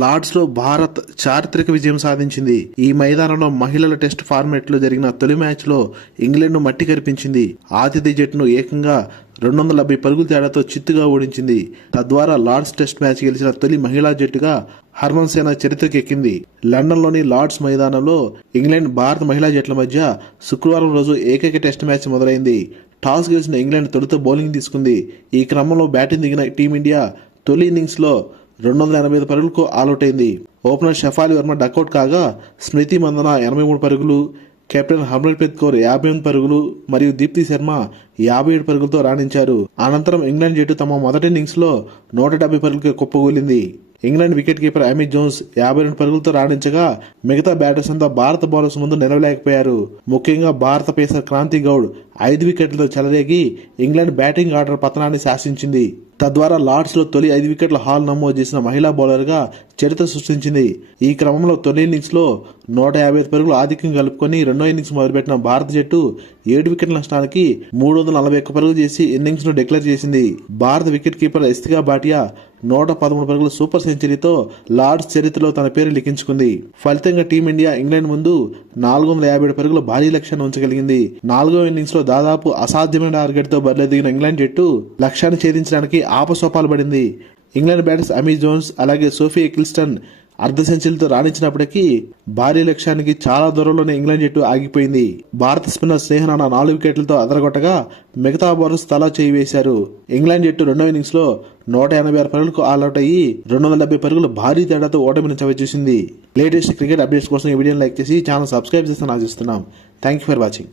Lord's లో భారత్ చారిత్రక విజయం సాధించింది. ఈ మైదానంలో మహిళల టెస్ట్ ఫార్మాట్ లో జరిగిన తొలి మ్యాచ్ లో ఇంగ్లాండ్ మట్టి కరిపించింది. ఆతిథ్య జట్టును ఏకంగా 270 పరుగుల తేడాతో చిత్తుగా ఓడించింది. తద్వారా లార్డ్స్ టెస్ట్ మ్యాచ్ గెలిచిన తొలి మహిళా జట్టుగా హర్మన్ సేన చరిత్రకెక్కింది. లండన్లోని లార్డ్స్ మైదానంలో ఇంగ్లాండ్ భారత మహిళా జట్ల మధ్య శుక్రవారం రోజు ఏకైక టెస్ట్ మ్యాచ్ మొదలైంది. టాస్ గెలిచిన ఇంగ్లాండ్ తొలుత బౌలింగ్ తీసుకుంది. ఈ క్రమంలో బ్యాటింగ్ దిగిన టీమిండియా తొలి ఇన్నింగ్స్ లో 285 పరుగులకు ఆలౌట్ అయింది. ఓపెనర్ షఫాలి వర్మ డకౌట్ కాగా స్మృతి మందన 83 పరుగులు, కెప్టెన్ హర్మన్ప్రీత్ కౌర్ 58 పరుగులు మరియు దీప్తి శర్మ 57 పరుగులతో రాణించారు. అనంతరం ఇంగ్లాండ్ జట్టు తమ మొదటి ఇన్నింగ్స్ లో 170 పరుగులకు కుప్పగూలింది. England wicket keeper Amit Jones 52 పరుగులతో రాణించగా మిగతా బ్యాటర్స్ అంతా భారత బౌలర్స్ ముందు నిలవలేకపోయారు. ముఖ్యంగా భారత పేసర్ క్రాంతి గౌడ్ 5 వికెట్లతో చెలరేగి ఇంగ్లాండ్ బ్యాటింగ్ ఆర్డర్ పతనాన్ని శాసించింది. తద్వారా లార్డ్స్ లో తొలి 5 వికెట్ల హాల్ నమోదు చేసిన మహిళా బౌలర్ గా చరిత్ర సృష్టించింది. ఈ క్రమంలో తొలి ఇన్నింగ్స్ లో 155 పరుగులు ఆధిక్యం కలుపుకొని రెండో ఇన్నింగ్స్ మొదలుపెట్టిన భారత జట్టు 7 వికెట్ల నష్టానికి 341 పరుగులు చేసి ఇన్నింగ్స్ ను డిక్లేర్ చేసింది. భారత వికెట్ కీపర్ ఇస్తికా భాటియా 113 పరుగుల సూపర్ సెంచరీతో లార్డ్స్ చరిత్రలో తన పేరు లిఖించుకుంది. ఫలితంగా టీమిండియా ఇంగ్లాండ్ ముందు 457 పరుగుల భారీ లక్ష్యాన్ని ఉంచగలిగింది. 4వ ఇన్నింగ్స్ లో దాదాపు అసాధ్యమైన టార్గెట్ తో బరిలో దిగిన ఇంగ్లాండ్ జట్టు లక్ష్యాన్ని ఛేదించడానికి ఆపసోపాలు పడింది. ఇంగ్లాండ్ బ్యాటర్స్ అమిత్ జోన్స్ అలాగే సోఫీ ఎకిల్స్టన్ అర్ధ సెంచరీలతో రాణించినప్పటికీ భారీ లక్ష్యానికి చాలా దూరంలోనే ఇంగ్లాండ్ జట్టు ఆగిపోయింది. భారత స్పిన్నర్ స్నేహనాన 4 వికెట్లతో అదరగొట్టగా మిగతా బౌలర్స్ తలా చేయి వేశారు. ఇంగ్లాండ్ జట్టు రెండో ఇన్నింగ్స్ లో 186 పరుగులకు ఆల్అౌట్ అయ్యి 270 పరుగుల భారీ తేడాతో ఓటమిని చవిచూసింది. లేటెస్ట్ క్రికెట్ అప్డేట్స్ కోసం ఈ వీడియోని లైక్ చేసి ఛానల్ సబ్స్క్రైబ్ చేస్తాను ఆశిస్తున్నాం. Thank you for watching.